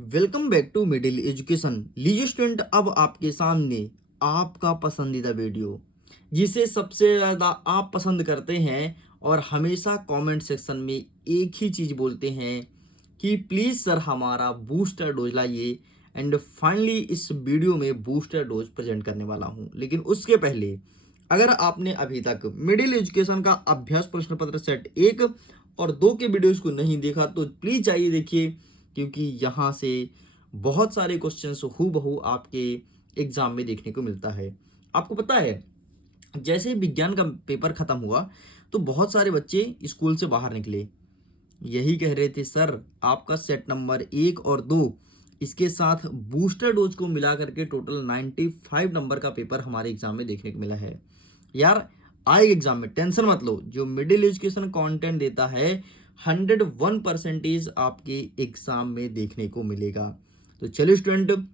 Welcome back to middle education. लीजिए student, अब आपके सामने आपका पसंदीदा वीडियो जिसे सबसे ज़्यादा आप पसंद करते हैं और हमेशा कमेंट सेक्शन में एक ही चीज़ बोलते हैं कि प्लीज़ सर हमारा बूस्टर डोज लाइए। एंड फाइनली इस वीडियो में बूस्टर डोज प्रेजेंट करने वाला हूं, लेकिन उसके पहले अगर आपने अभी तक मिडिल एजुकेशन का अभ्यास प्रश्न पत्र सेट 1 और 2 के वीडियोज को नहीं देखा तो प्लीज़ जाइए देखिए, क्योंकि यहाँ से बहुत सारे क्वेश्चंस हूबहू आपके एग्जाम में देखने को मिलता है। आपको पता है, जैसे विज्ञान का पेपर खत्म हुआ तो बहुत सारे बच्चे स्कूल से बाहर निकले, यही कह रहे थे सर आपका सेट नंबर 1 और 2 इसके साथ बूस्टर डोज को मिला करके टोटल 95 नंबर का पेपर हमारे एग्जाम में देखने को मिला है। यार आएगा एग्जाम में, टेंशन मत लो। जो मिडिल एजुकेशन कंटेंट देता है 101% आपके एग्जाम में देखने को मिलेगा। तो चलिए स्टूडेंट,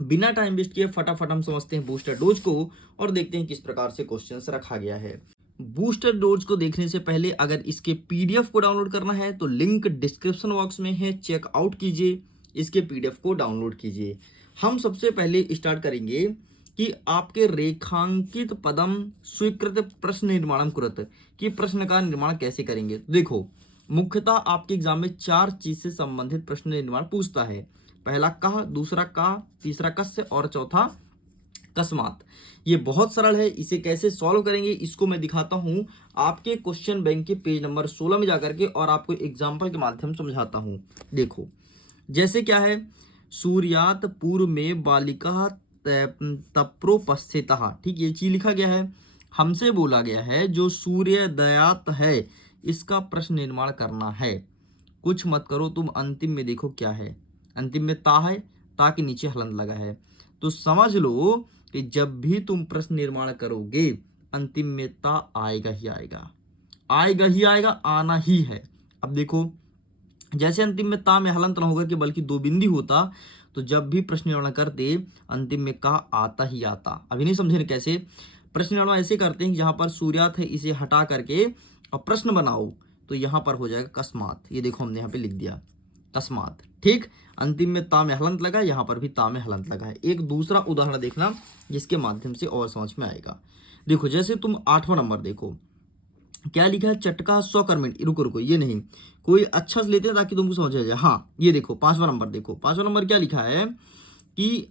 बिना टाइम वेस्ट किए फटाफट हम समझते हैं बूस्टर डोज को और देखते हैं किस प्रकार से क्वेश्चंस रखा गया है। बूस्टर डोज को देखने से पहले अगर इसके पीडीएफ को डाउनलोड करना है तो लिंक डिस्क्रिप्शन बॉक्स में है, चेक आउट कीजिए, इसके पीडीएफ को डाउनलोड कीजिए। हम सबसे पहले स्टार्ट करेंगे कि आपके रेखांकित पदम स्वीकृत प्रश्न निर्माण कुरत कि प्रश्न का निर्माण कैसे करेंगे। देखो, मुख्यतः आपके एग्जाम में 4 चीज से संबंधित प्रश्न निर्माण पूछता है। पहला कह, दूसरा का, तीसरा कस्य और चौथा अकस्मात। ये बहुत सरल है, इसे कैसे सॉल्व करेंगे इसको मैं दिखाता हूं आपके क्वेश्चन बैंक के पेज नंबर 16 में जाकर के, और आपको एग्जाम्पल के माध्यम से समझाता हूं। देखो, जैसे क्या है, सूर्यात पूर्व में बालिका तप्रोपस्थितः, ठीक, ये चीज लिखा गया है। हमसे बोला गया है जो सूर्योदयात है इसका प्रश्न निर्माण करना है। कुछ मत करो, तुम अंतिम में देखो क्या है। अंतिम में ता है, ता के नीचे हलंत लगा है, तो समझ लो कि जब भी तुम प्रश्न निर्माण करोगे अंतिम में ता आएगा ही आएगा, आएगा ही आएगा, आना ही है। अब देखो, जैसे अंतिम में ता में हलंत ना होकर के बल्कि दो बिंदी होता, तो जब भी प्रश्न निर्माण करते अंतिम में का आता ही आता। अभी नहीं समझे कैसे प्रश्न निर्माण ऐसे करते हैं, जहां पर सूर्यात है इसे हटा करके और प्रश्न बनाओ तो यहां पर हो जाएगा कस्मात। ये देखो हमने यहाँ पे लिख दिया कस्मात, ठीक। अंतिम में ता में हलंत लगा, यहाँ पर भी ता में हलंत लगा है। एक दूसरा उदाहरण देखना जिसके माध्यम से और समझ में आएगा। देखो, जैसे तुम 8वां नंबर देखो, क्या लिखा है, चटका 100 मिनट। रुको रुको, ये नहीं, कोई अच्छा से लेते हैं ताकि तुमको समझ आ जाए। हाँ, ये देखो 5वां नंबर देखो, 5वां नंबर क्या लिखा है कि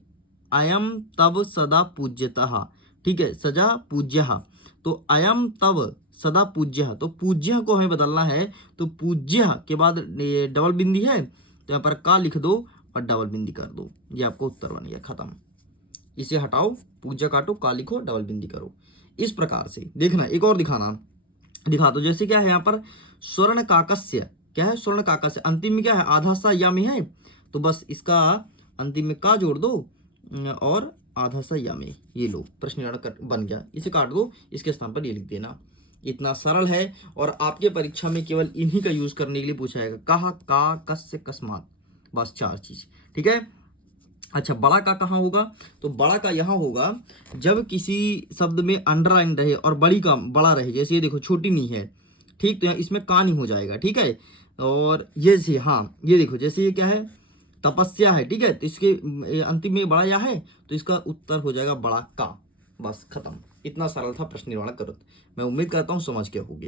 अयम तब सदा पूज्यतः, ठीक है, सजा पूज्य। तो अयम तब सदा पूज्य, तो पूज्य को हमें बदलना है, तो पूज्य के बाद डबल बिंदी है तो यहाँ पर का लिख दो और डबल बिंदी कर दो, ये आपको उत्तर बन गया, खत्म। इसे हटाओ, पूज्य काटो, का लिखो, डबल बिंदी करो। इस प्रकार से देखना, एक और दिखा दो। जैसे क्या है यहाँ पर स्वर्ण काकस्य, क्या है, स्वर्ण काकस्य, अंतिम में क्या है, आधा सा या में है, तो बस इसका अंतिम में का जोड़ दो और आधा सा या में, ये लो प्रश्न बन गया। इसे काट दो, इसके स्थान पर ये लिख देना। इतना सरल है और आपके परीक्षा में केवल इन्हीं का यूज करने के लिए पूछा जाएगा, कहा, का, कस्य, कस्मात, बस 4 चीज, ठीक है। अच्छा, बड़ा का कहाँ होगा, तो बड़ा का यहाँ होगा जब किसी शब्द में अंडरलाइन रहे और बड़ी का बड़ा रहे। जैसे ये देखो छोटी नहीं है, ठीक, तो यहाँ इसमें का नहीं हो जाएगा, ठीक है। और ये से, हाँ ये देखो, जैसे ये क्या है, तपस्या है, ठीक है, तो इसके अंतिम में बड़ा या है तो इसका उत्तर हो जाएगा बड़ा का, बस खत्म। इतना सरल था प्रश्न निर्माण करो। मैं उम्मीद करता हूँ समझ के होगे।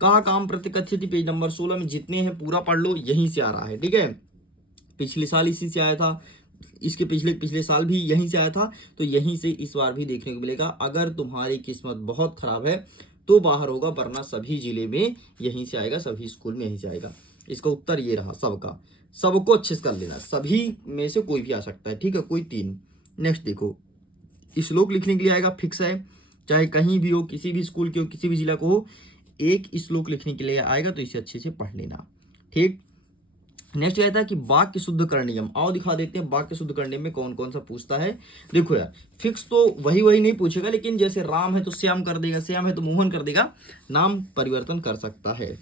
कहा काम प्रतिकथित पेज नंबर 16 में जितने हैं पूरा पढ़ लो, यहीं से आ रहा है, ठीक है। पिछले साल इसी से आया था, इसके पिछले पिछले साल भी यहीं से आया था, तो यहीं से इस बार भी देखने को मिलेगा। अगर तुम्हारी किस्मत बहुत खराब है तो बाहर होगा, वरना सभी जिले में यहीं से आएगा, सभी स्कूल में यहीं से आएगा। इसका उत्तर ये रहा सबका, सबको अच्छे से कर लेना, सभी में से कोई भी आ सकता है, ठीक है, कोई 3। नेक्स्ट देखो, श्लोक लिखने के लिए आएगा, फिक्स है, चाहे कहीं भी हो, किसी भी स्कूल के हो, किसी भी जिला को हो, एक श्लोक लिखने के लिए आएगा, तो इसे अच्छे से पढ़ लेना, ठीक। नेक्स्ट कहता है कि वाक्य शुद्ध करणीयम। आओ दिखा देते हैं वाक्य शुद्ध करने में कौन कौन सा पूछता है। देखो यार, फिक्स तो वही नहीं पूछेगा, लेकिन जैसे राम है तो श्याम कर देगा, श्याम है तो मोहन कर देगा, नाम परिवर्तन कर सकता है।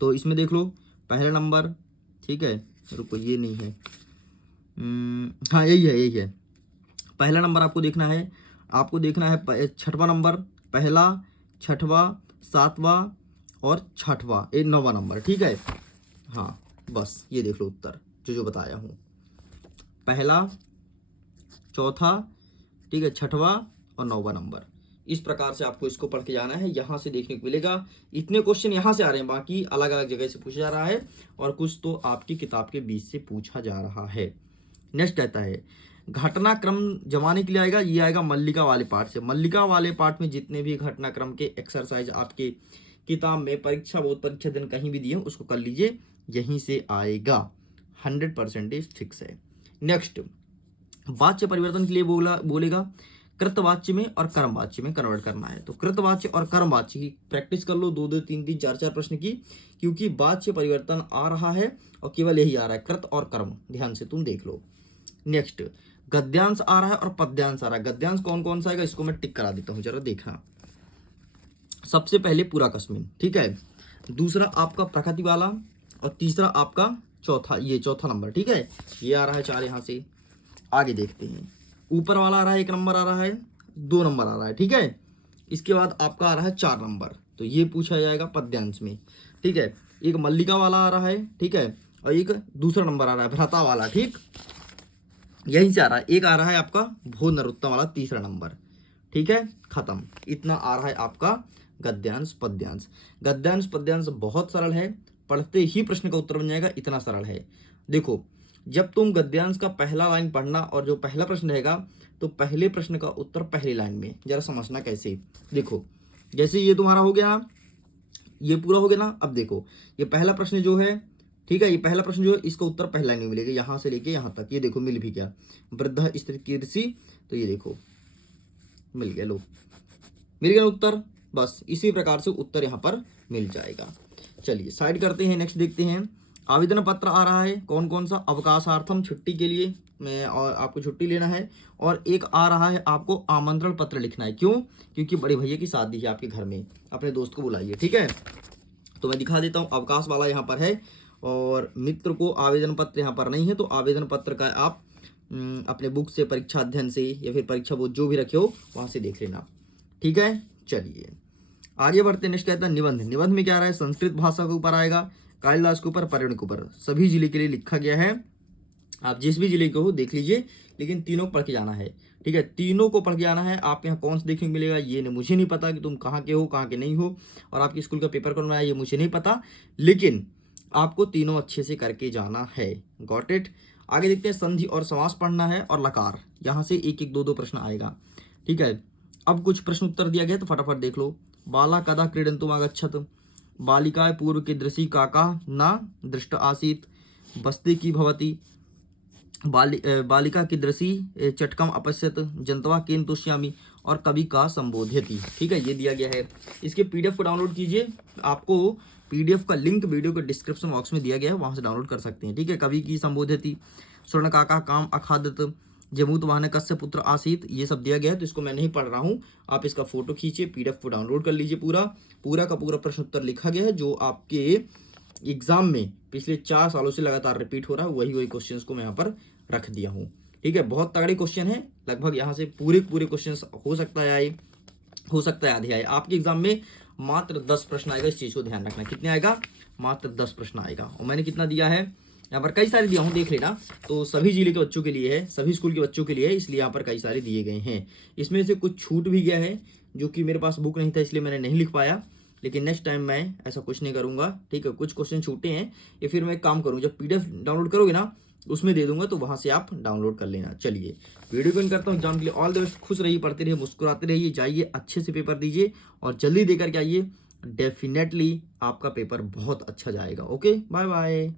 तो इसमें देख लो पहला नंबर, ठीक है, रुको ये नहीं है, हाँ यही है। पहला नंबर आपको देखना है, 6वां नंबर, पहला, 6वां, 7वां और 9वां नंबर, ठीक है। हाँ बस ये देख लो उत्तर जो बताया हूँ। पहला, चौथा, ठीक है, छठवां और 9वां नंबर। इस प्रकार से आपको इसको पढ़ के जाना है। यहाँ से देखने को मिलेगा इतने क्वेश्चन यहाँ से आ रहे हैं, बाकी अलग अलग जगह से पूछा जा रहा है और कुछ तो आपकी किताब के बीच से पूछा जा रहा है। नेक्स्ट कहता है घटनाक्रम जमाने के लिए आएगा, ये आएगा मल्लिका वाले पार्ट से। मल्लिका वाले पार्ट में जितने भी घटनाक्रम के एक्सरसाइज आपके किताब में परीक्षा बोर्ड परीक्षा दिन कहीं भी दिए उसको कर लीजिए, यहीं से आएगा, 100% फिक्स है। नेक्स्ट वाच्य परिवर्तन के लिए बोलेगा कृतवाच्य में और कर्मवाच्य में कन्वर्ट करना है। तो कृतवाच्य और कर्मवाच्य की प्रैक्टिस कर लो, 2 2 3 3 4 4 प्रश्न की, क्योंकि वाच्य परिवर्तन आ रहा है और केवल यही आ रहा है, कृत और कर्म, ध्यान से तुम देख लो। नेक्स्ट गद्यांश आ रहा है और पद्यांश आ रहा है। गद्यांश कौन कौन सा आएगा इसको मैं टिक करा देता हूँ, जरा देखना। सबसे पहले पूरा कस्मिन, ठीक है, दूसरा आपका प्रकृति वाला और तीसरा आपका चौथा नंबर, ठीक है, ये आ रहा है 4 यहाँ से। आगे देखते हैं, ऊपर वाला आ रहा है 1 नंबर आ रहा है, 2 नंबर आ रहा है, ठीक है, इसके बाद आपका आ रहा है 4 नंबर, तो ये पूछा जाएगा पद्यांश में, ठीक है। एक मल्लिका वाला आ रहा है, ठीक है, और एक दूसरा नंबर आ रहा है भ्राता वाला, ठीक, यहीं से आ रहा है। एक आ रहा है आपका भो नरोत्तम वाला 3रा नंबर, ठीक है, खत्म। इतना आ रहा है आपका गद्यांश पद्यांश। गद्यांश पद्यांश बहुत सरल है, पढ़ते ही प्रश्न का उत्तर बन जाएगा, इतना सरल है। देखो जब तुम गद्यांश का पहला लाइन पढ़ना और जो पहला प्रश्न रहेगा तो पहले प्रश्न का उत्तर पहली लाइन में, जरा समझना कैसे। देखो जैसे ये तुम्हारा हो गया, ये पूरा हो गया ना। अब देखो ये पहला प्रश्न जो है, ठीक है, ये पहला प्रश्न जो है इसका उत्तर पहला लाइन में मिलेगा, यहाँ से लेके यहाँ तक। ये देखो मिल भी गया, वृद्ध स्त्री कीर्षि, तो ये देखो मिल गया, लो मिल गया उत्तर। बस इसी प्रकार से उत्तर यहाँ पर मिल जाएगा। चलिए साइड करते हैं, नेक्स्ट देखते हैं। आवेदन पत्र आ रहा है, कौन कौन सा, अवकाशार्थम छुट्टी के लिए मैं और आपको छुट्टी लेना है, और एक आ रहा है आपको आमंत्रण पत्र लिखना है। क्यों? क्योंकि बड़े भैया की शादी है आपके घर में, अपने दोस्त को बुलाइए, ठीक है। तो मैं दिखा देता हूँ, अवकाश वाला यहाँ पर है और मित्र को आवेदन पत्र यहाँ पर नहीं है, तो आवेदन पत्र का आप अपने बुक से, परीक्षा अध्ययन से या फिर परीक्षा बोर्ड जो भी रखे हो वहाँ से देख लेना, ठीक है। चलिए आगे बढ़ते हैं। नेक्स्ट कहता है निबंध। निबंध में क्या आ रहा है, संस्कृत भाषा के ऊपर आएगा, कालिदास के ऊपर, पर्यावरण के ऊपर, सभी जिले के लिए लिखा गया है। आप जिस भी जिले के हो देख लीजिए, लेकिन तीनों पढ़ के जाना है, ठीक है, तीनों को पढ़ के जाना है। आप यहाँ कौन सा देखने को मिलेगा ये मुझे नहीं पता कि तुम कहाँ के हो कहाँ के नहीं हो, और आपके स्कूल का पेपर कौन आया ये मुझे नहीं पता, लेकिन आपको तीनों अच्छे से करके जाना है। Got it. आगे देखते हैं, संधि और समास पढ़ना है और लकार, यहाँ से 1 1 2 2 प्रश्न आएगा, ठीक है। अब कुछ प्रश्न उत्तर दिया गया तो फटाफट देख लो। बाला कदा क्रीडन्तुम् आगच्छत, बालिकाय पूर्व कीदृशी काका न दृष्ट आसीत्, बस्ती की भवती, बालिका कीदृशी चटकम अपश्यत, जंतवा केन तुष्यामि, और कवि का संबोध्यति, ठीक है, ये दिया गया है। इसके पीडीएफ को डाउनलोड कीजिए, आपको पीडीएफ का लिंक वीडियो के डिस्क्रिप्शन बॉक्स में दिया गया है, वहां से डाउनलोड कर सकते हैं, ठीक है। कवि की संबोध्यति, स्वर्ण काका काम अखादत, जमूत वाहन कस्य पुत्र आसीत, ये सब दिया गया है, तो इसको मैं नहीं पढ़ रहा हूँ, आप इसका फोटो खींचिए, पीडीएफ को डाउनलोड कर लीजिए। पूरा का पूरा प्रश्न उत्तर लिखा गया है, जो आपके एग्जाम में पिछले 4 सालों से लगातार रिपीट हो रहा है, वही क्वेश्चंस को मैं यहाँ पर रख दिया हूँ, ठीक है। बहुत तगड़े क्वेश्चन है, लगभग यहाँ से पूरे क्वेश्चन हो सकता है आधे आए। आपके एग्जाम में मात्र 10 प्रश्न आएगा, इस चीज को ध्यान रखना। कितने आएगा? मात्र 10 प्रश्न आएगा। और मैंने कितना दिया है यहाँ पर, कई सारे दिया हूँ, देख लेना। तो सभी जिले के बच्चों के लिए है, सभी स्कूल के बच्चों के लिए है, इसलिए यहाँ पर कई सारे दिए गए हैं। इसमें से कुछ छूट भी गया है, जो कि मेरे पास बुक नहीं था इसलिए मैंने नहीं लिख पाया, लेकिन नेक्स्ट टाइम मैं ऐसा कुछ नहीं करूंगा, ठीक है। कुछ क्वेश्चन छूटे हैं, ये फिर मैं एक काम करूँ, जब पीडीएफ डाउनलोड करोगे ना उसमें दे दूंगा, तो वहां से आप डाउनलोड कर लेना। चलिए वीडियो को एंड करता हूँ। एग्जाम के लिए ऑल द बेस्ट, खुश रहिए, पढ़ते रहिए, मुस्कुराते रहिए, जाइए अच्छे से पेपर दीजिए और जल्दी देकर के आइए। डेफिनेटली आपका पेपर बहुत अच्छा जाएगा। Okay, bye bye.